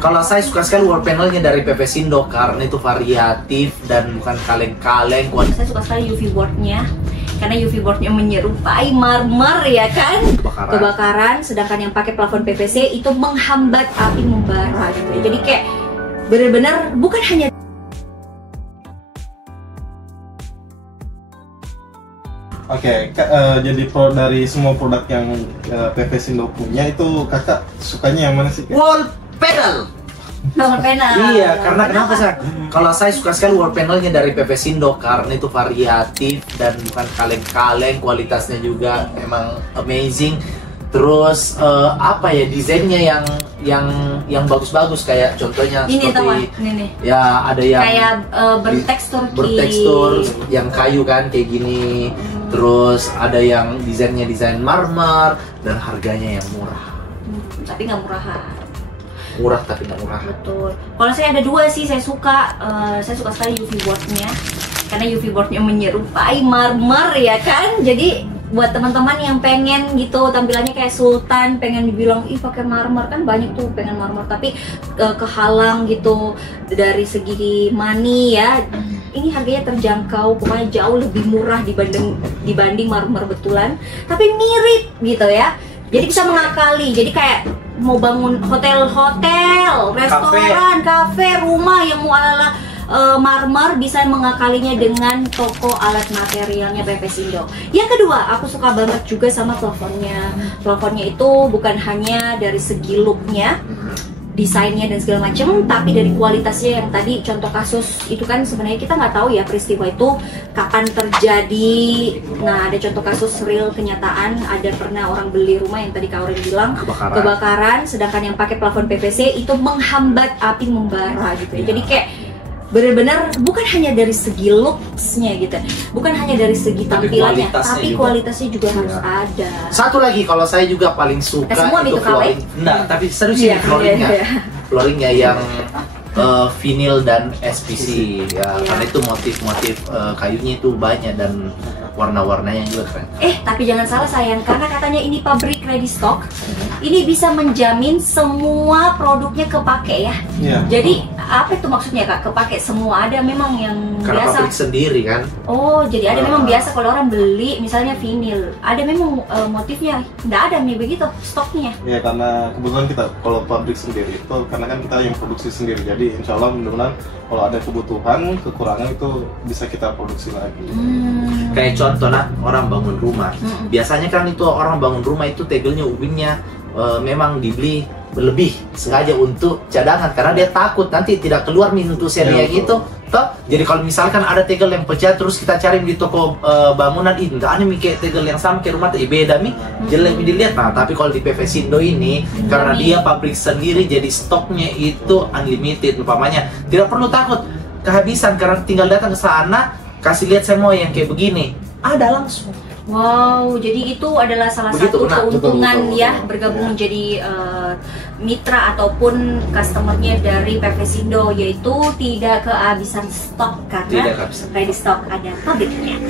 Kalau saya suka sekali wall panelnya dari Pevesindo karena itu variatif dan bukan kaleng-kaleng. Saya suka sekali UV boardnya karena UV boardnya menyerupai marmer ya kan, kebakaran. Sedangkan yang pakai plafon PVC itu menghambat api membara gitu. Jadi kayak bener-bener bukan hanya jadi dari semua produk yang Pevesindo punya itu kakak sukanya yang mana sih? Wall panel. wall panel. Iya, karena kenapa sih? Kalau saya suka sekali wall panelnya dari Pevesindo karena itu variatif dan bukan kaleng-kaleng, kualitasnya juga emang amazing. Terus apa ya, desainnya yang bagus-bagus, kayak contohnya ini seperti ini. Ya ada yang kayak bertekstur yang kayu kan kayak gini. Terus ada yang desain marmer dan harganya yang murah. Tapi nggak murahan. Murah tapi nggak murah. Betul. Kalau saya ada dua sih, saya suka sekali UV boardnya karena UV boardnya menyerupai marmer ya kan. Jadi buat teman-teman yang pengen gitu tampilannya kayak sultan, pengen dibilang ih pakai marmer, kan banyak tuh pengen marmer tapi kehalang gitu dari segi money ya. Ini harganya terjangkau, pokoknya jauh lebih murah dibanding marmer betulan, tapi mirip gitu ya. Jadi bisa mengakali. Jadi kayak mau bangun hotel, restoran, kafe, rumah yang mau ala marmer, bisa mengakalinya dengan toko alat materialnya Pevesindo. Yang kedua, aku suka banget juga sama plafonnya. Plafonnya itu bukan hanya dari segi looknya, desainnya dan segala macam, tapi dari kualitasnya. Yang tadi contoh kasus itu kan sebenarnya kita nggak tahu ya peristiwa itu kapan terjadi. Nah, ada contoh kasus real kenyataan, ada pernah orang beli rumah yang tadi Kak Aurin bilang kebakaran, sedangkan yang pakai plafon PVC itu menghambat api membara gitu ya. Jadi kayak benar-benar bukan hanya dari segi looks-nya gitu, bukan hanya dari segi tampilannya, tapi kualitasnya juga harus ada. Satu lagi kalau saya juga paling suka itu flooring. Enggak, tapi serius ini flooringnya yang vinyl dan SPC ya, karena itu motif-motif kayunya itu banyak dan warna-warnanya juga keren. Tapi jangan salah sayang, karena katanya ini pabrik ready stock. Ini bisa menjamin semua produknya kepake ya. Jadi apa itu maksudnya Kak? Kepake semua, ada memang yang karena biasa. Pabrik sendiri kan. Oh, jadi ada memang biasa kalau orang beli misalnya vinil, ada memang motifnya, nggak ada nih begitu stoknya. Ya karena kebetulan kita kalau pabrik sendiri itu karena kan kita yang produksi sendiri, jadi insya Allah mudah-mudahan kalau ada kebutuhan kekurangan itu bisa kita produksi lagi. Kayak contoh orang bangun rumah, biasanya kan itu orang bangun rumah itu tegelnya ubinnya memang dibeli berlebih sengaja untuk cadangan karena dia takut nanti tidak keluar nih untuk seri gitu toh. Jadi kalau misalkan ada tegel yang pecah terus kita cari di toko bangunan itu ada mikir tegel yang sama kayak rumah beda nih jelek dilihat. Nah tapi kalau di Pevesindo ini karena dia pabrik sendiri jadi stoknya itu unlimited, umpamanya tidak perlu takut kehabisan karena tinggal datang ke sana kasih lihat saya mau yang kayak begini, ada langsung. Wow, jadi itu adalah salah satu keuntungan ya bergabung menjadi mitra ataupun customernya dari Pevesindo, yaitu tidak kehabisan stok karena ready stock ada pabriknya.